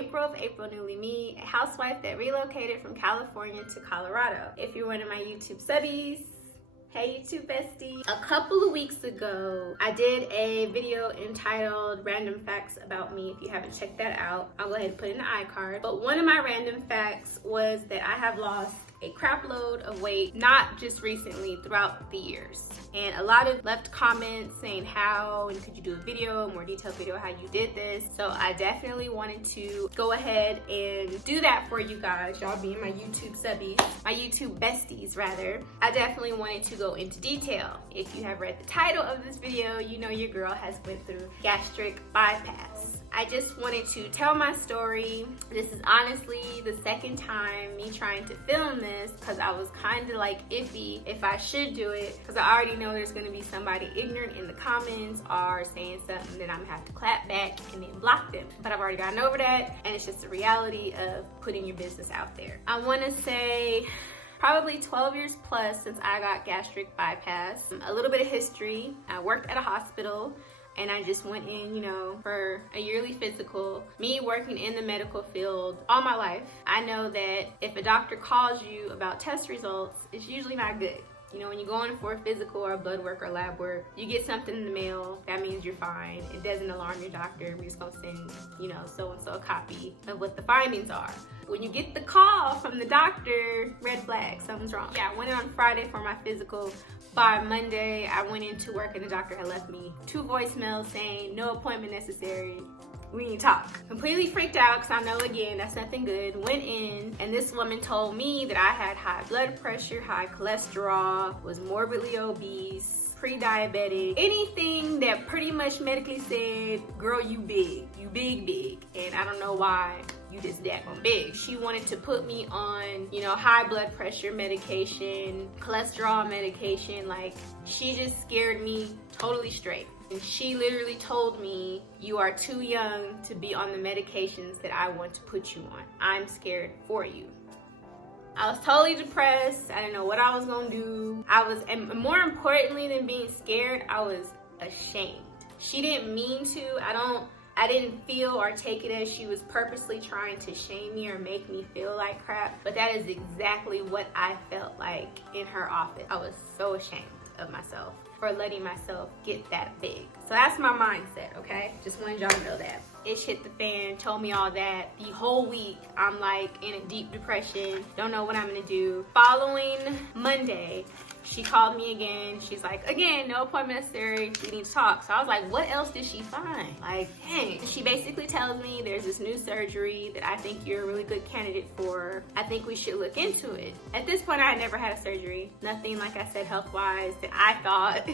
April of April Newly Me, a housewife that relocated from California to Colorado. If you're one of my YouTube subbies, hey YouTube bestie. A couple of weeks ago, I did a video entitled Random Facts About Me. If you haven't checked that out, I'll go ahead and put it in the iCard. But one of my random facts was that I have lost a crap load of weight, not just recently, throughout the years. And a lot of left comments saying how, and could you do a video, a more detailed video how you did this. So I definitely wanted to go ahead and do that for you guys, y'all being my YouTube subbies, my YouTube besties rather. I definitely wanted to go into detail. If you have read the title of this video, you know your girl has went through gastric bypass. I just wanted to tell my story. This is honestly the second time me trying to film this because I was kind of like iffy if I should do it, because I already know there's going to be somebody ignorant in the comments or saying something that I'm going to have to clap back and then block them. But I've already gotten over that, and it's just the reality of putting your business out there. I want to say probably 12 years plus since I got gastric bypass. A little bit of history. I worked at a hospital, and I just went in, you know, for a yearly physical. Me working in the medical field all my life, I know that if a doctor calls you about test results, it's usually not good. You know, when you go in for a physical or blood work or lab work, you get something in the mail, that means you're fine. It doesn't alarm your doctor. We're just gonna send, you know, so-and-so a copy of what the findings are. When you get the call from the doctor, red flag, something's wrong. Yeah, I went in on Friday for my physical. By Monday, I went into work and the doctor had left me 2 voicemails saying no appointment necessary. We need to talk. Completely freaked out because I know, again, that's nothing good. Went in, and this woman told me that I had high blood pressure, high cholesterol, was morbidly obese, pre-diabetic, anything that pretty much medically said, girl, you big, big. And I don't know why you just daggone big. She wanted to put me on, you know, high blood pressure medication, cholesterol medication. Like, she just scared me totally straight. And she literally told me, you are too young to be on the medications that I want to put you on. I'm scared for you. I was totally depressed. I didn't know what I was gonna do. And more importantly than being scared, I was ashamed. She didn't mean to. I didn't feel or take it as she was purposely trying to shame me or make me feel like crap, but that is exactly what I felt like in her office. I was so ashamed of myself for letting myself get that big. So that's my mindset, okay? Just wanted y'all to know that. Ish hit the fan, told me all that. The whole week, I'm like in a deep depression, don't know what I'm gonna do. Following Monday, she called me again. She's like, again, no appointment necessary. We need to talk. So I was like, what else did she find? Like, dang. She basically tells me there's this new surgery that I think you're a really good candidate for. I think we should look into it. At this point, I had never had a surgery. Nothing, like I said, health-wise that I thought,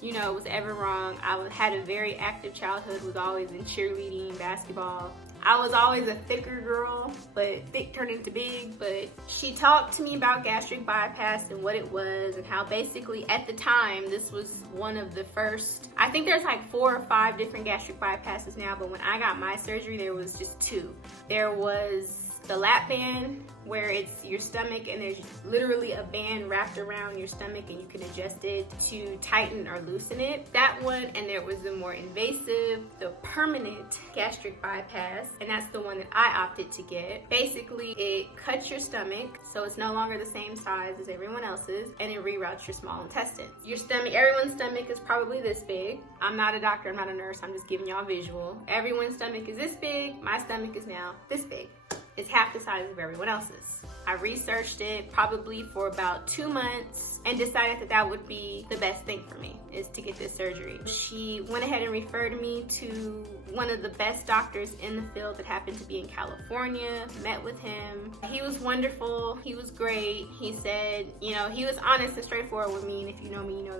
you know, was ever wrong. I had a very active childhood, was always in cheerleading, basketball. I was always a thicker girl, but thick turned into big. But she talked to me about gastric bypass and what it was, and how basically at the time, this was one of the first, I think there's like 4 or 5 different gastric bypasses now, but when I got my surgery, there was just 2. There was the lap band, where it's your stomach and there's literally a band wrapped around your stomach and you can adjust it to tighten or loosen it. That one, and there was the more invasive, the permanent gastric bypass, and that's the one that I opted to get. Basically, it cuts your stomach so it's no longer the same size as everyone else's, and it reroutes your small intestines. Your stomach, everyone's stomach is probably this big. I'm not a doctor, I'm not a nurse, I'm just giving y'all a visual. Everyone's stomach is this big, my stomach is now this big. It's half the size of everyone else's. I researched it probably for about 2 months and decided that that would be the best thing for me, is to get this surgery. She went ahead and referred me to one of the best doctors in the field that happened to be in California. Met with him. He was wonderful. He was great. He said, you know, he was honest and straightforward with me, and if you know me, you know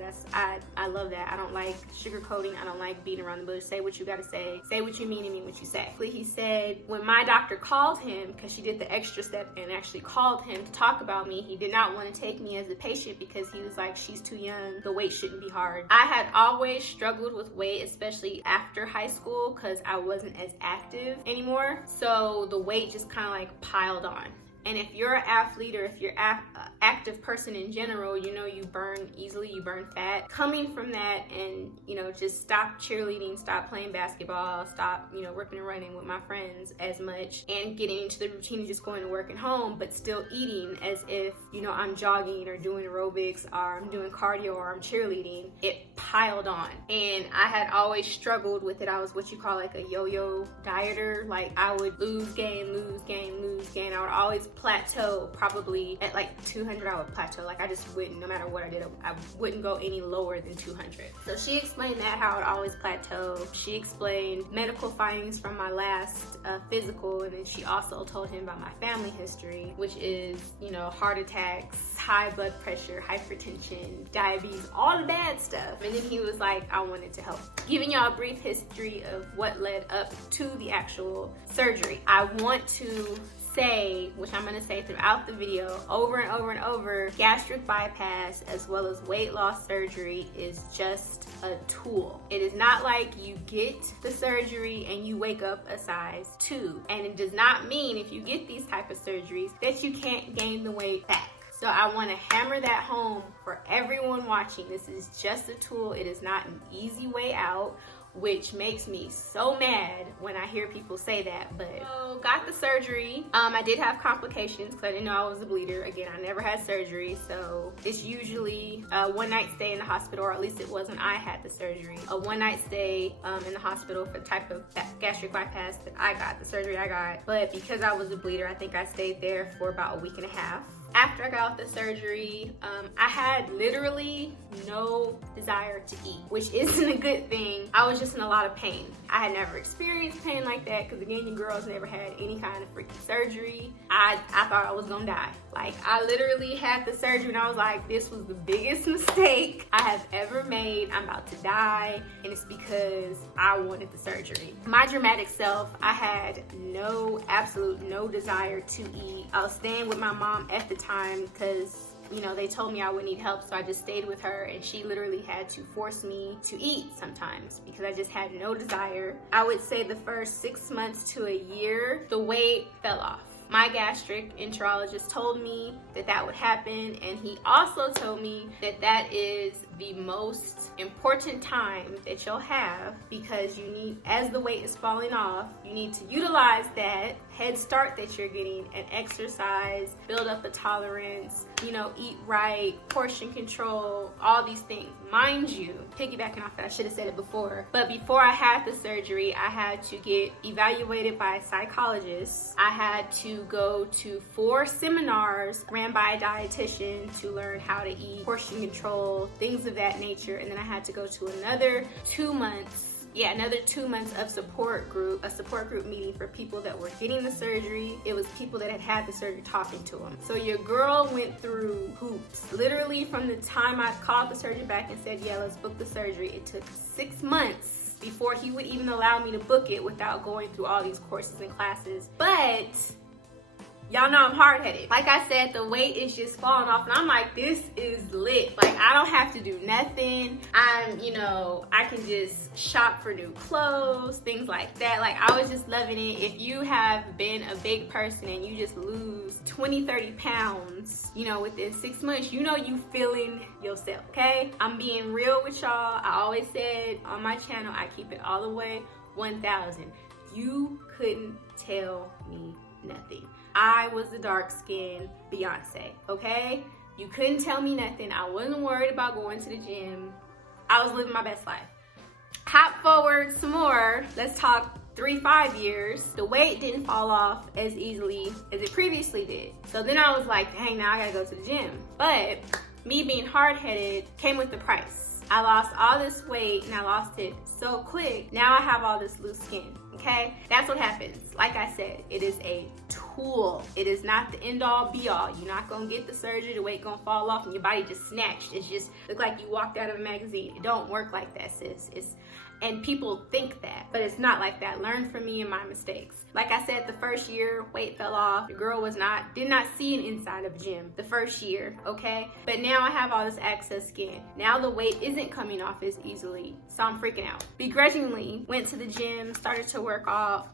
I love that. I don't like sugarcoating. I don't like beating around the bush. Say what you gotta say. Say what you mean and mean what you say. He said when my doctor called him, because she did the extra step and actually called him to talk about me, he did not want to take me as a patient because he was like, she's too young, the weight shouldn't be hard. I had always struggled with weight, especially after high school, because I wasn't as active anymore, so the weight just kind of like piled on. And if you're an athlete or if you're an active person in general, you know you burn easily, you burn fat. Coming from that and, you know, just stop cheerleading, stop playing basketball, stop, you know, ripping and running with my friends as much, and getting into the routine of just going to work and home, but still eating as if, you know, I'm jogging or doing aerobics or I'm doing cardio or I'm cheerleading, it piled on. And I had always struggled with it. I was what you call like a yo-yo dieter. Like I would lose, gain, lose, gain, lose, gain. I would always plateau, probably at like 200 I would plateau. Like I just wouldn't, no matter what I did, I wouldn't go any lower than 200. So she explained that, how I would always plateau. She explained medical findings from my last physical, and then she also told him about my family history, which is, you know, heart attacks, high blood pressure, hypertension, diabetes, all the bad stuff. And then he was like, I wanted to help. Giving y'all a brief history of what led up to the actual surgery. I want to say, which I'm going to say throughout the video over and over and over, gastric bypass as well as weight loss surgery is just a tool. It is not like you get the surgery and you wake up a size 2. And it does not mean if you get these type of surgeries that you can't gain the weight back. So I want to hammer that home for everyone watching. This is just a tool. It is not an easy way out, which makes me so mad when I hear people say that. But so got the surgery. I did have complications because I didn't know I was a bleeder. Again, I never had surgery, so it's usually a one-night stay in the hospital, or at least it was when I had the surgery. A one-night stay in the hospital for the type of gastric bypass that I got, the surgery I got. But because I was a bleeder, I think I stayed there for about a week and a half. After I got off the surgery, I had literally no desire to eat, which isn't a good thing. I was just in a lot of pain. I had never experienced pain like that because, again, you girls never had any kind of freaking surgery. I thought I was gonna die. Like, I literally had the surgery and I was like, this was the biggest mistake I have ever made. I'm about to die, and it's because I wanted the surgery. My dramatic self, I had absolute no desire to eat. I was staying with my mom at the time because, you know, they told me I would need help, so I just stayed with her, and she literally had to force me to eat sometimes because I just had no desire. I would say the first 6 months to a year, the weight fell off. My gastric enterologist told me that that would happen, and he also told me that that is the most important time that you'll have, because you need, as the weight is falling off, you need to utilize that head start that you're getting and exercise, build up a tolerance, you know, eat right, portion control, all these things. Mind you, piggybacking off that, I should have said it before, but before I had the surgery, I had to get evaluated by a psychologist. I had to go to 4 seminars ran by a dietitian to learn how to eat, portion control, things of that nature. And then I had to go to another 2 months of support group, a support group meeting for people that were getting the surgery. It was people that had had the surgery talking to them. So your girl went through hoops. Literally from the time I called the surgeon back and said, yeah, let's book the surgery, it took 6 months before he would even allow me to book it without going through all these courses and classes. But y'all know I'm hard-headed. Like I said, the weight is just falling off, and I'm like, this is lit. Like, I don't have to do nothing. I can just shop for new clothes, things like that. Like, I was just loving it. If you have been a big person and you just lose 20, 30 pounds, within 6 months, you feeling yourself, okay? I'm being real with y'all. I always said on my channel, I keep it all the way 1,000. You couldn't tell me nothing. I was the dark-skinned Beyonce, okay? You couldn't tell me nothing. I wasn't worried about going to the gym. I was living my best life. Hop forward some more. Let's talk 3-5 years. The weight didn't fall off as easily as it previously did. So then I was like, dang, now I gotta go to the gym. But me being hard-headed came with the price. I lost all this weight and I lost it so quick. Now I have all this loose skin, okay? That's what happens. Like I said, it is a tool. It is not the end all be all. You're not gonna get the surgery, the weight gonna fall off and your body just snatched. It's just look like you walked out of a magazine. It don't work like that, sis. And people think that, but it's not like that. Learn from me and my mistakes. Like I said, the first year, weight fell off. The girl did not see an inside of a gym the first year, okay? But now I have all this excess skin. Now the weight isn't coming off as easily, so I'm freaking out. Begrudgingly went to the gym, started to work out,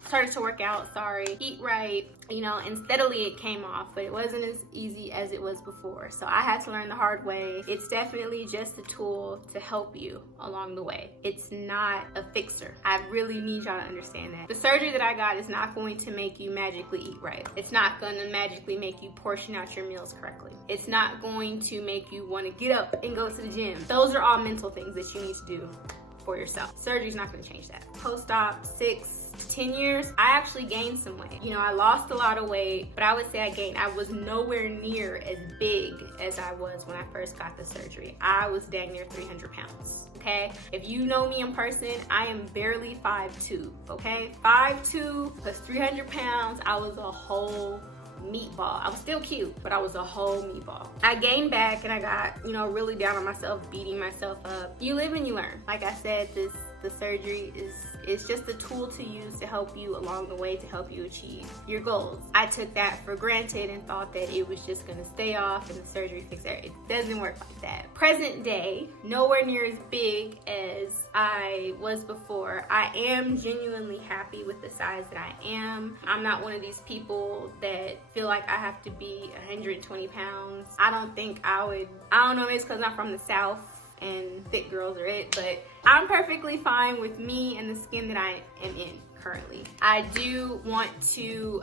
eat right, you know, and steadily it came off, but it wasn't as easy as it was before. So I had to learn the hard way. It's definitely just a tool to help you along the way. It's not a fixer. I really need y'all to understand that. The surgery that I got is not going to make you magically eat right. It's not going to magically make you portion out your meals correctly. It's not going to make you want to get up and go to the gym. Those are all mental things that you need to do for yourself. Surgery's not going to change that. Post-op, 6 to 10 years, I actually gained some weight. You know, I lost a lot of weight, but I would say I was nowhere near as big as I was when I first got the surgery. I was dang near 300 pounds, okay? If you know me in person, I am barely 5'2", okay? 5'2" plus 300 pounds, I was a whole meatball. I was still cute, but I was a whole meatball. I gained back and I got, you know, really down on myself, beating myself up. You live and you learn. Like I said, the surgery is just a tool to use to help you along the way, to help you achieve your goals. I took that for granted and thought that it was just gonna stay off and the surgery fix it. It doesn't work like that. Present day, nowhere near as big as I was before. I am genuinely happy with the size that I am. I'm not one of these people that feel like I have to be 120 pounds. I don't think I would. I don't know, maybe it's because I'm from the South and thick girls are it, but I'm perfectly fine with me and the skin that I am in currently. I do want to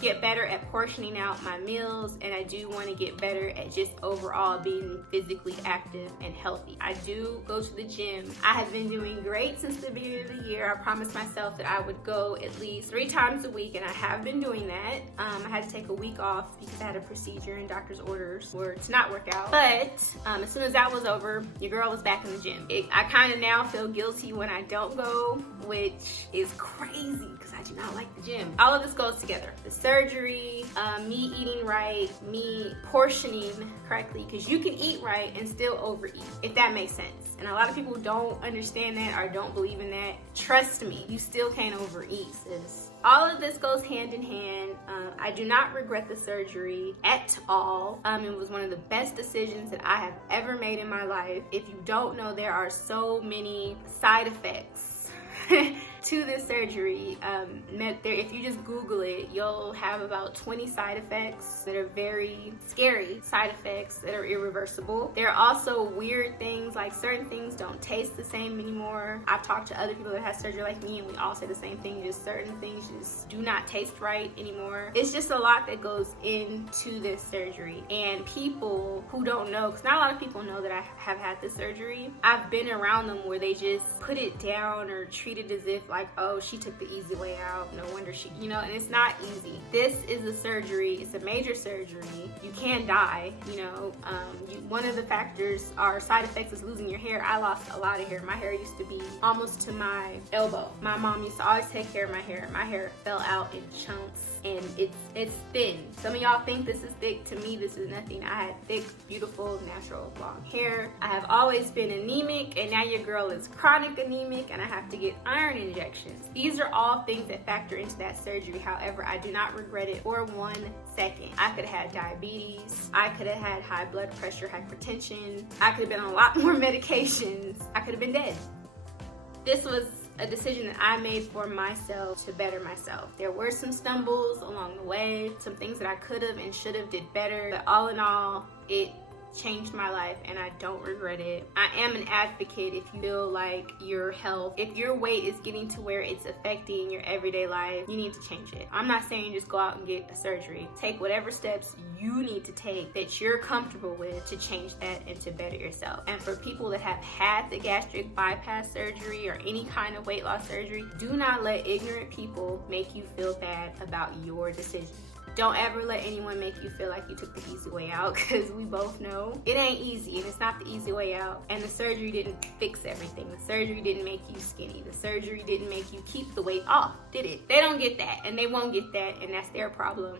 get better at portioning out my meals, and I do want to get better at just overall being physically active and healthy. I do go to the gym. I have been doing great since the beginning of the year. I promised myself that I would go at least 3 times a week, and I have been doing that. I had to take a week off because I had a procedure and doctor's orders were to not work out. But as soon as that was over, your girl was back in the gym. I kind of now feel guilty when I don't go, which is crazy because I do not like the gym. All of this goes together. The surgery, me eating right, me portioning correctly, because you can eat right and still overeat, if that makes sense. And a lot of people don't understand that or don't believe in that. Trust me, you still can't overeat, sis. All of this goes hand in hand. I do not regret the surgery at all. It was one of the best decisions that I have ever made in my life. If you don't know, there are so many side effects to this surgery. If you just Google it, you'll have about 20 side effects that are very scary, side effects that are irreversible. There are also weird things, like certain things don't taste the same anymore. I've talked to other people that had surgery like me, and we all say the same thing, just certain things just do not taste right anymore. It's just a lot that goes into this surgery, and people who don't know, because not a lot of people know that I have had this surgery, I've been around them where they just put it down or treat it as if like, oh, she took the easy way out, no wonder she, you know, and it's not easy. This is a surgery, it's a major surgery. You can die, you know. One of the factors or side effects is losing your hair. I lost a lot of hair. My hair used to be almost to my elbow. My mom used to always take care of my hair. My hair fell out in chunks, and it's thin. Some of y'all think this is thick. To me, this is nothing. I had thick, beautiful, natural long hair. I have always been anemic, and now your girl is chronic anemic, and I have to get iron injections. These are all things that factor into that surgery. However, I do not regret it for 1 second. I could have had diabetes. I could have had high blood pressure, hypertension. I could have been on a lot more medications. I could have been dead. This was a decision that I made for myself to better myself. There were some stumbles along the way, some things that I could have and should have did better, but all in all, it changed my life and I don't regret it. I am an advocate if you feel like your health, if your weight is getting to where it's affecting your everyday life, you need to change it. I'm not saying just go out and get a surgery. Take whatever steps you need to take that you're comfortable with to change that and to better yourself. And for people that have had the gastric bypass surgery or any kind of weight loss surgery, do not let ignorant people make you feel bad about your decision. Don't ever let anyone make you feel like you took the easy way out, because we both know it ain't easy and it's not the easy way out. And the surgery didn't fix everything. The surgery didn't make you skinny. The surgery didn't make you keep the weight off, did it? They don't get that, and they won't get that, and that's their problem,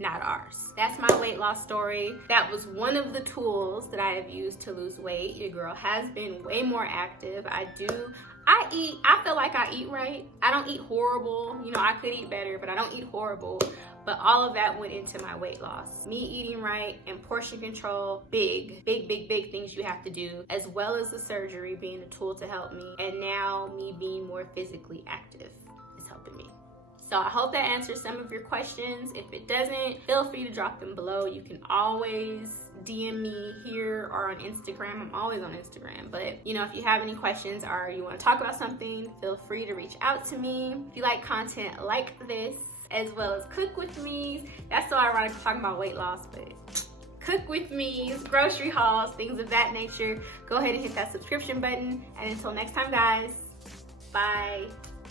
not ours. That's my weight loss story. That was one of the tools that I have used to lose weight. Your girl has been way more active. I feel like I eat right. I don't eat horrible. You know, I could eat better, but I don't eat horrible. But all of that went into my weight loss. Me eating right and portion control, big things you have to do, as well as the surgery being a tool to help me. And now me being more physically active is helping me. So I hope that answers some of your questions. If it doesn't, feel free to drop them below. You can always DM me here or on Instagram. I'm always on Instagram. But you know, if you have any questions or you want to talk about something, feel free to reach out to me. If you like content like this, as well as cook with me, that's so ironic talking about weight loss, but cook with me, grocery hauls, things of that nature, go ahead and hit that subscription button. And until next time, guys, bye.